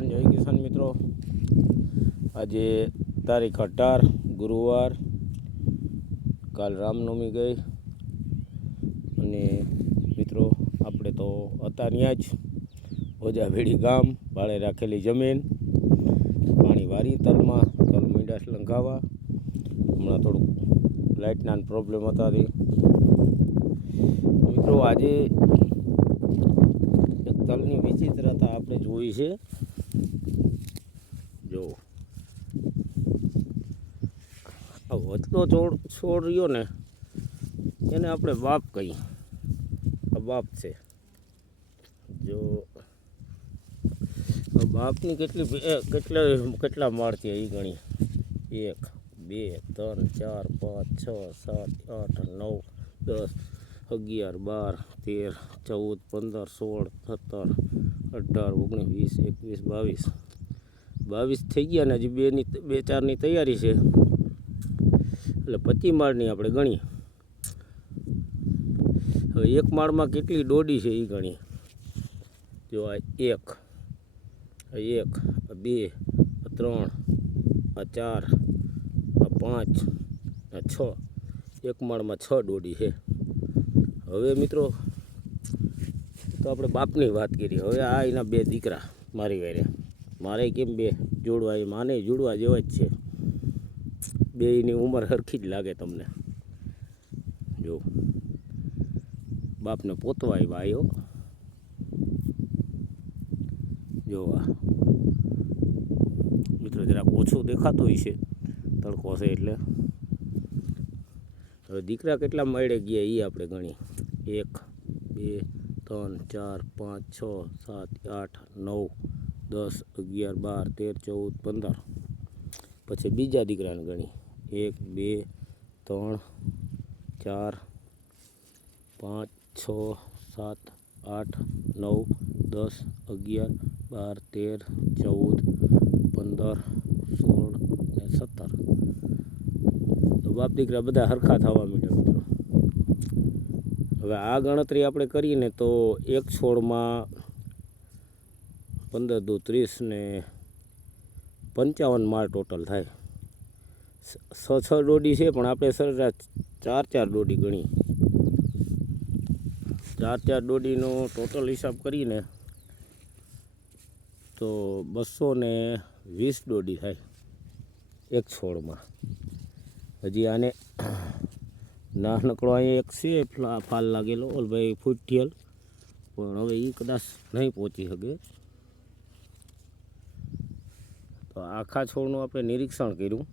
કિસાન જય કિસાન મિત્રો. આજે તારીખ અઢાર, ગુરુવાર, કાલ રામનવમી ગઈ. અને મિત્રો, આપણે તો હતા ત્યાં જ ઓજાભેડી ગામ ભાડે રાખેલી જમીન, પાણી વારી તલમાં, તલ મીંડાશ લંઘાવા. હમણાં થોડુંક લાઇટના પ્રોબ્લેમ હતા મિત્રો, આજે તલની વિચિત્રતા આપણે જોઈ છે જો આ વધતો છોડ છોડ રહ્યો ને, એને આપણે બાપ કહીએ. આ બાપ છે. જો બાપની કેટલી કેટલા કેટલા માળ છે એ ગણી? એક, બે, ત્રણ, ચાર, પાંચ, છ, સાત, આઠ, નવ, દસ, અગિયાર, બાર, તેર, ચૌદ, પંદર, સોળ, સત્તર, અઢાર, ઓગણીસ, વીસ, એકવીસ, બાવીસ. બાવીસ થઈ ગયા ને હજી બેની, બે ચારની તૈયારી છે. એટલે પચી માળની આપણે ગણીએ. હવે એક માળમાં કેટલી દોડી છે એ ગણીએ. જો આ એક આ એક, આ બે, આ ત્રણ, આ ચાર, આ પાંચ, આ છ. એક માળમાં છ દોડી છે. હવે મિત્રો, તો આપણે બાપની વાત કરી. હવે આ એના બે દીકરા મારી વારે. મારે કેમ બે? જોડવા એ માને જોડવા જેવા જ છે. બેયની ઉંમર સરખી જ લાગે તમને. જો, બાપને પોતવા આવ્યા આવ્યો જો, આ મિત્રો જરાક ઓછો દેખાતો હોય છે, તડકો છે એટલે. હવે દીકરા કેટલા મળે ગયા એ આપણે ગણી? એક, બે, ત્રણ, ચાર, પાંચ, છ, સાત, આઠ, નવ, દસ, અગિયાર, બાર, તેર, ચૌદ, પંદર. પછી બીજા દીકરાને ગણી. એક, બે, ત્રણ, ચાર, પાંચ, છ, સાત, આઠ, નવ, દસ, અગિયાર, બાર, તેર, ચૌદ, પંદર, સોળ ને સત્તર. બાપ દીકરા બધા હરખા થવા માંડ્યા મિત્રો. હવે આ ગણતરી આપણે કરીને તો એક છોડમાં પંદર દુ ત્રીસ ને પંચાવન માળ ટોટલ થાય. છ છ દોડી છે, પણ આપણે સરેરાશ ચાર ચાર દોડી ગણી. ચાર ચાર દોડીનો ટોટલ હિસાબ કરીને તો બસો ને વીસ દોડી થાય એક છોડમાં. હજી આને નાનકડો અહીંયા એક છે, ફાલ લાગેલો, ઓલ ભાઈ ફૂટિયલ પણ હવે એ કદાચ નહીં પહોંચી શકે. તો આખા છોડનું આપણે નિરીક્ષણ કર્યું.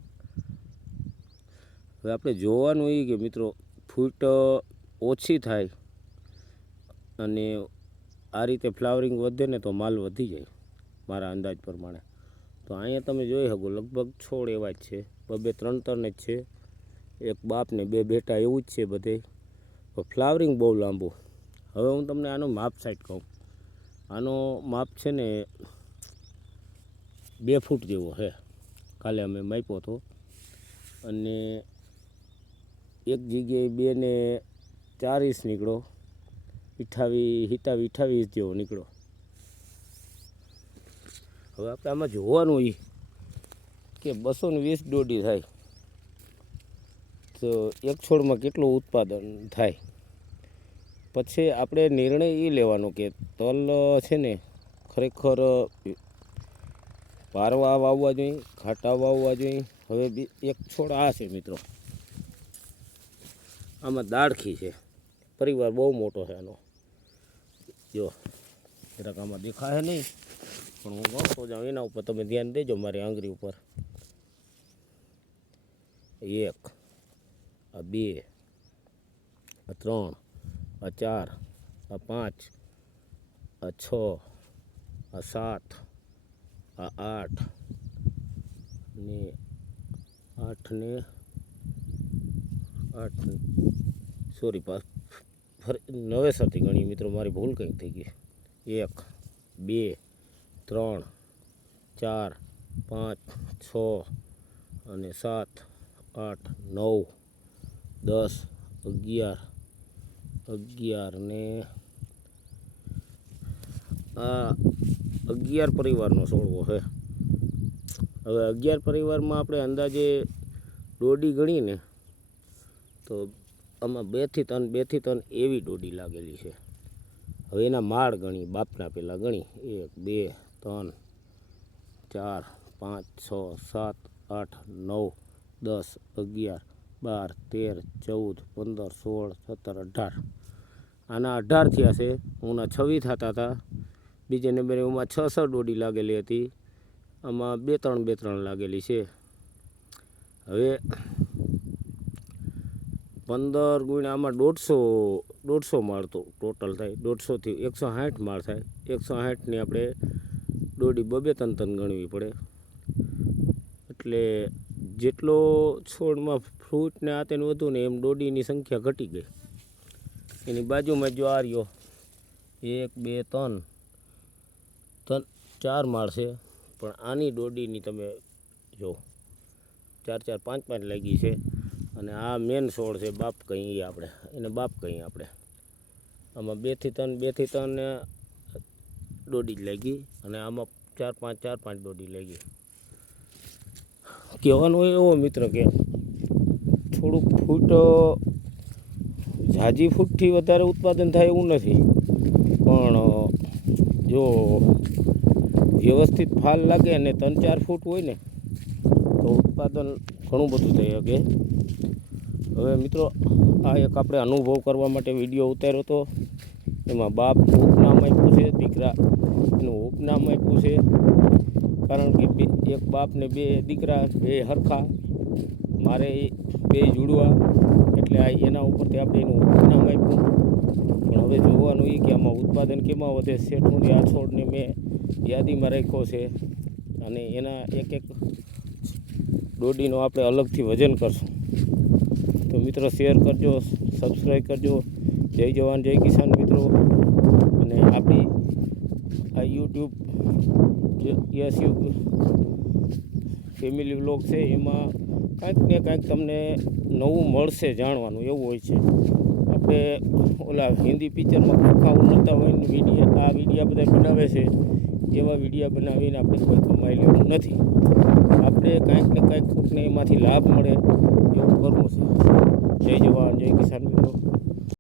હવે આપણે જોવાનું એ કે મિત્રો ફૂટ ઓછી થાય અને આ રીતે ફ્લાવરિંગ વધે ને તો માલ વધી જાય મારા અંદાજ પ્રમાણે. તો અહીંયા તમે જોઈ શકો, લગભગ છોડ એવા જ છે. બબે ત્રણ ત્રણ જ છે. એક બાપ ને બે બેટા એવું જ છે બધે. તો ફ્લાવરિંગ બહુ લાંબુ. હવે હું તમને આનો માપ સાઈડ કહું. આનો માપ છે ને બે ફૂટ જેવો છે કાલે અમે માપ્યો હતો. અને એક જગ્યાએ બે ને ચારીસ નીકળો અઠાવીસ હિતાવી વિઠાવીસ જેવો નીકળો. હવે આપણે આમાં જોવાનું એ કે બસો ને વીસ દોડી થાય. તો એક છોડમાં કેટલું ઉત્પાદન થાય? પછી આપણે નિર્ણય એ લેવાનો કે તલ છે ને ખરેખર પારવા વાવવા જોઈએ ઘાટા વાવવા જોઈએ. હવે એક છોડ આ છે મિત્રો. આમાં દાળખી છે. પરિવાર બહુ મોટો છે આનો. જો, જરાક આમાં દેખાય નહીં, પણ હું ગણતો જાઉં એના ઉપર તમે ધ્યાન દેજો મારી આંગળી ઉપર. એક, આ બે, આ ત્રણ, આ ચાર, આ પાંચ, આ છ, આ સાત, આ આઠ ને આઠ ને આઠ સોરી પાસ, ફરી, નવેસરથી ગણી મિત્રો, મારી ભૂલ કંઈક થઈ ગઈ. એક, બે, ત્રણ, ચાર, પાંચ, છ અને સાત, આઠ, નવ, દસ, અગિયાર અગિયાર ને, આ અગિયાર પરિવારનો સોળવો છે. હવે અગિયાર પરિવારમાં આપણે અંદાજે દોડી ગણીને તો આમાં બેથી ત્રણ બેથી ત્રણ એવી દોડી લાગેલી છે. હવે એના માળ ગણી, બાપના પહેલાં ગણી. એક, બે, ત્રણ, ચાર, પાંચ, છ, સાત, આઠ, નવ, દસ, અગિયાર, બાર, તેર, ચૌદ, પંદર, સોળ, સત્તર, અઢાર. આના અઢાર થયા છે. હુંના છવ્વીસ થતા હતા. બીજે નંબરે એમાં છ છ દોડી લાગેલી હતી. આમાં બે, ત્રણ બે, ત્રણ લાગેલી છે. હવે પંદર ગુણ્યા આમાં દોઢસો દોઢસો માળ તો ટોટલ થાય. દોઢસોથી એકસો સાઠ માળ થાય. એકસો સાઠની આપણે દોડી બબે ત્રણ ત્રણ ગણવી પડે. એટલે જેટલો છોડમાં ફ્રૂટ ને આ તેને વધુ ને એમ દોડીની સંખ્યા ઘટી ગઈ. એની બાજુમાં જો આ એક, બે, ત્રણ ત્રણ, ચાર માળ છે. પણ આની દોડીની તમે જો, ચાર ચાર, પાંચ પાંચ લાગી છે. અને આ મેન છોડ છે, બાપ કહીએ આપણે, એને બાપ કહીએ આપણે. આમાં બેથી ત્રણ બેથી ત્રણ દોડી લાગી અને આમાં ચાર પાંચ ચાર પાંચ દોડી લાગી. કહેવાનું એવો મિત્ર કે થોડુંક ફૂટ ઝાજી ફૂટથી વધારે ઉત્પાદન થાય એવું નથી. પણ જો વ્યવસ્થિત ફાલ લાગે અને ત્રણ ચાર ફૂટ હોય ને, તો ઉત્પાદન ઘણું બધું થઈ શકે. હવે મિત્રો, આ એક આપણે અનુભવ કરવા માટે વીડિયો ઉતાર્યો હતો એમાં બાપ ઉપનામ આપ્યું છે, દીકરા એનું ઉપનામ આપ્યું છે. કારણ કે બે, એક બાપને બે દીકરા, બે હરખા, મારે બે જુડવા, એટલે આ એના ઉપરથી આપણે એનું ઉપનામ આપ્યું. પણ હવે જોવાનું એ કે આમાં ઉત્પાદન કેમાં વધે, શેઠુંની આ છોડને મેં યાદીમાં રાખ્યો છે. અને એના એક એક દોડીનો આપણે અલગથી વજન કરશું. મિત્રો શેર કરજો સબસ્ક્રાઈબ કરજો. જય જવાન, જય કિસાન મિત્રો. અને આપણી આ YouTube yes you family vlog છે, એમાં કાંઈક ને કાંઈક તમને નવું મળશે જાણવાનું, એવું હોય છે. આપણે ઓલા હિન્દી પિક્ચરમાં ખોખા ઉમરતા હોય ને વીડિયો આ વિડીયા બધા બનાવે છે, એવા વિડીયા બનાવીને આપણે કોઈ કમાઈ લેવું નથી. આપણે કાંઈક ને કાંઈક કોકને એમાંથી લાભ મળે એવું કરવું છે. જય જવાન, જય કિસાન મિત્રો.